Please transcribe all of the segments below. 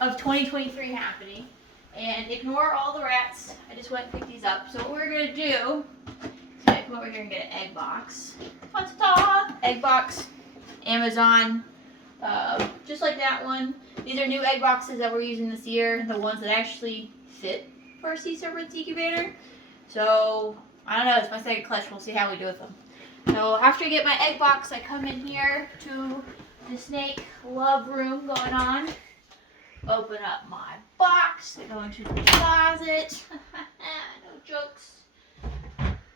of 2023 happening. And ignore all the rats. I just went and picked these up. So what we're going to do is come over here and get an egg box. Ta-ta-ta! Egg box. Amazon. Just like that one. These are new egg boxes that we're using this year. The ones that actually fit for a sea serpent incubator. So, I don't know. It's my second clutch. We'll see how we do with them. So, after I get my egg box, I come in here to the snake love room going on. Open up my box. I go into the closet. No jokes.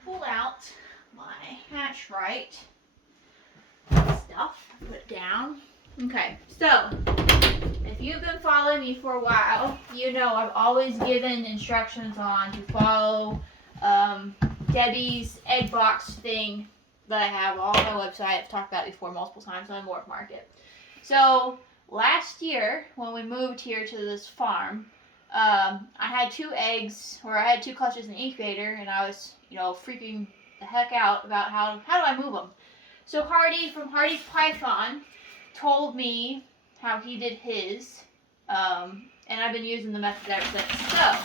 Pull out my hatch right stuff. Put it down. Okay, so if you've been following me for a while, you know I've always given instructions on to follow Debbie's egg box thing that I have all on my website. I've talked about it before multiple times on Morph Market. So last year, when we moved here to this farm, I had 2 eggs, or I had 2 clutches in the incubator, and I was, freaking the heck out about how do I move them. So Hardy from Hardy's Python told me how he did his, and I've been using the method ever since. So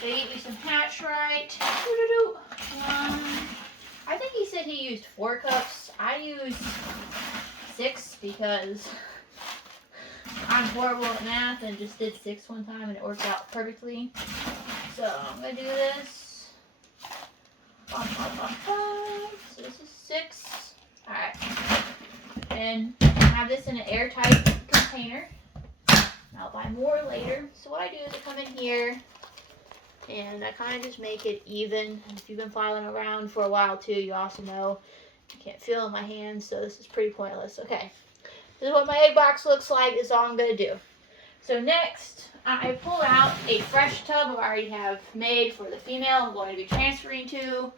they gave me some hatch right. I think he said he used 4 cups. I used 6 because I'm horrible at math and just did 6 one time and it worked out perfectly. So I'm gonna do this. So this is 6. Alright. And I have this in an airtight container. I'll buy more later. So what I do is I come in here and I kind of just make it even. And if you've been filing around for a while too, you also know I can't feel in my hands, so this is pretty pointless. Okay. This is what my egg box looks like. This is all I'm going to do. So next, I pull out a fresh tub I already have made for the female I'm going to be transferring to.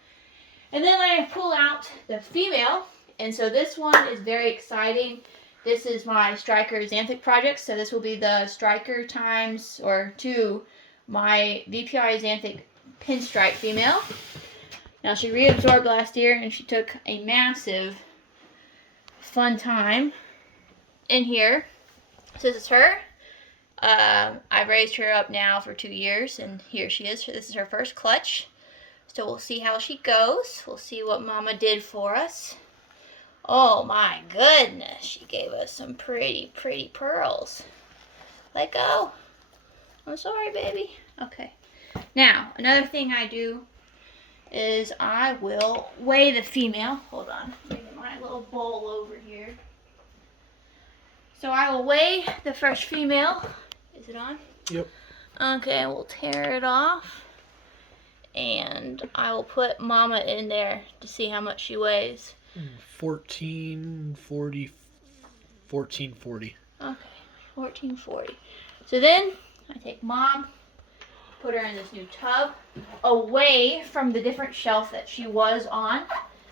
And then I pull out the female. And so this one is very exciting. This is my Striker Xanthic project. So this will be the Striker times, or 2, my VPI Xanthic pinstripe female. Now she reabsorbed last year and she took a massive fun time in here. So this is her. I've raised her up now for 2 years and here she is. This is her first clutch. So we'll see how she goes. We'll see what Mama did for us. Oh my goodness, she gave us some pretty pearls. Let go. I'm sorry, baby. Okay. Now, another thing I do is I will weigh the female. Hold on. Let me get my little bowl over here. So I will weigh the fresh female. Is it on? Yep. Okay, we'll tear it off. And I will put Mama in there to see how much she weighs. 1440. Okay, 1440. So then I take Mom, put her in this new tub, away from the different shelf that she was on.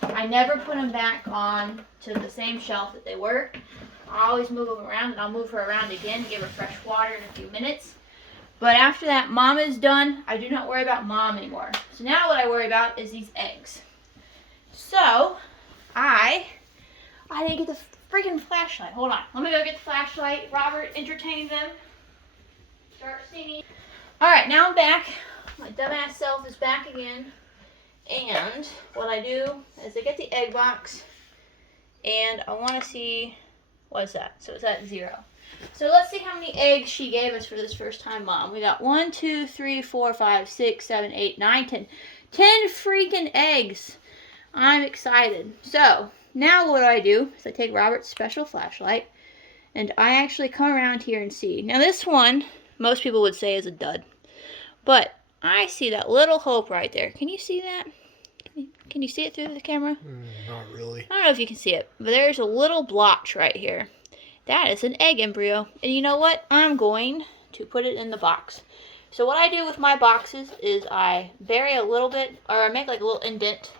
I never put them back on to the same shelf that they were. I always move them around, and I'll move her around again to give her fresh water in a few minutes. But after that, Mom is done. I do not worry about Mom anymore. So now what I worry about is these eggs. So I didn't get the freaking flashlight. Hold on. Let me go get the flashlight. Robert, entertain them. Start singing. Alright, now I'm back. My dumbass self is back again. And what I do is I get the egg box. And I want to see, what is that? So it's at 0. So let's see how many eggs she gave us for this first time, Mom. We got 1, 2, 3, 4, 5, 6, 7, 8, 9, 10. 10 freaking eggs. I'm excited. So now what I do is I take Robert's special flashlight and I actually come around here and see. Now this one, most people would say is a dud. But I see that little hope right there. Can you see that? Can you see it through the camera? Not really. I don't know if you can see it, but there's a little blotch right here. That is an egg embryo. And you know what? I'm going to put it in the box. So what I do with my boxes is I bury a little bit, or I make like a little indent.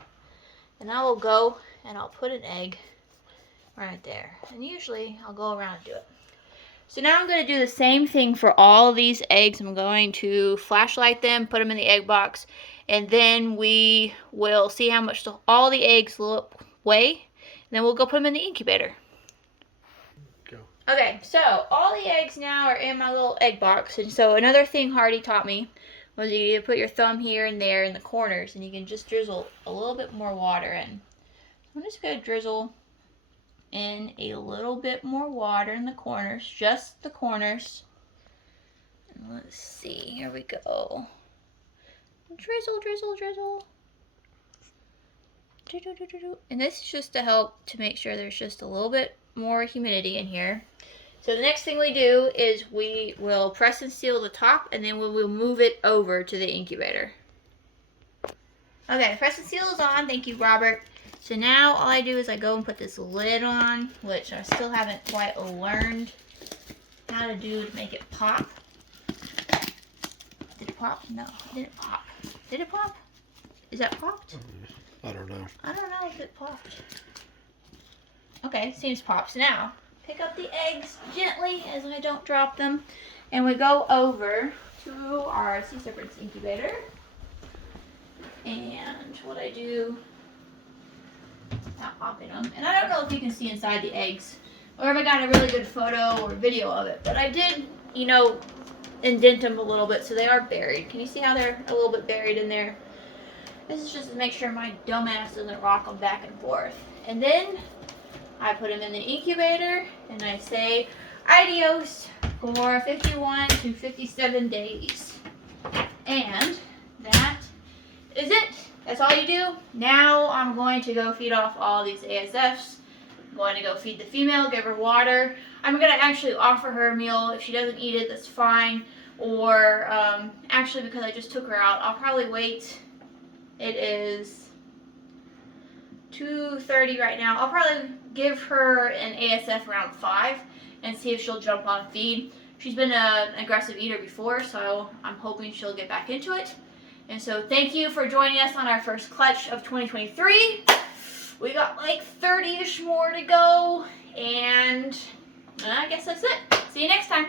And I will go and I'll put an egg right there. And usually I'll go around and do it. So now I'm going to do the same thing for all of these eggs. I'm going to flashlight them, put them in the egg box, and then we will see how much all the eggs weigh, and then we'll go put them in the incubator. Go. Okay, so all the eggs now are in my little egg box. And so another thing Hardy taught me was you put your thumb here and there in the corners, and you can just drizzle a little bit more water in. I'm just going to drizzle in a little bit more water in the corners, just the corners. And let's see, here we go. Drizzle, drizzle, drizzle. And this is just to help to make sure there's just a little bit more humidity in here. So the next thing we do is we will press and seal the top, and then we will move it over to the incubator. Okay, press and seal is on. Thank you, Robert. So now all I do is I go and put this lid on, which I still haven't quite learned how to do to make it pop. Did it pop? No, it didn't pop. Did it pop? Is that popped? I don't know. I don't know if it popped. Okay, seems popped. So now, pick up the eggs gently as I don't drop them. And we go over to our sea serpents incubator. And what I do, not popping them. And I don't know if you can see inside the eggs, or if I got a really good photo or video of it. But I did, you know, indent them a little bit so they are buried. Can you see how they're a little bit buried in there? This is just to make sure my dumbass doesn't rock them back and forth. And then I put them in the incubator and I say adios for 51 to 57 days. And that is it. That's all you do. Now I'm going to go feed off all these ASFs. I'm going to go feed the female, give her water. I'm going to actually offer her a meal. If she doesn't eat it, that's fine. Or actually, because I just took her out, I'll probably wait. It is 2:30 right now. I'll probably give her an ASF around 5 and see if she'll jump on feed. She's been an aggressive eater before, so I'm hoping she'll get back into it. And so thank you for joining us on our first clutch of 2023. We got like 30-ish more to go, and I guess that's it. See you next time.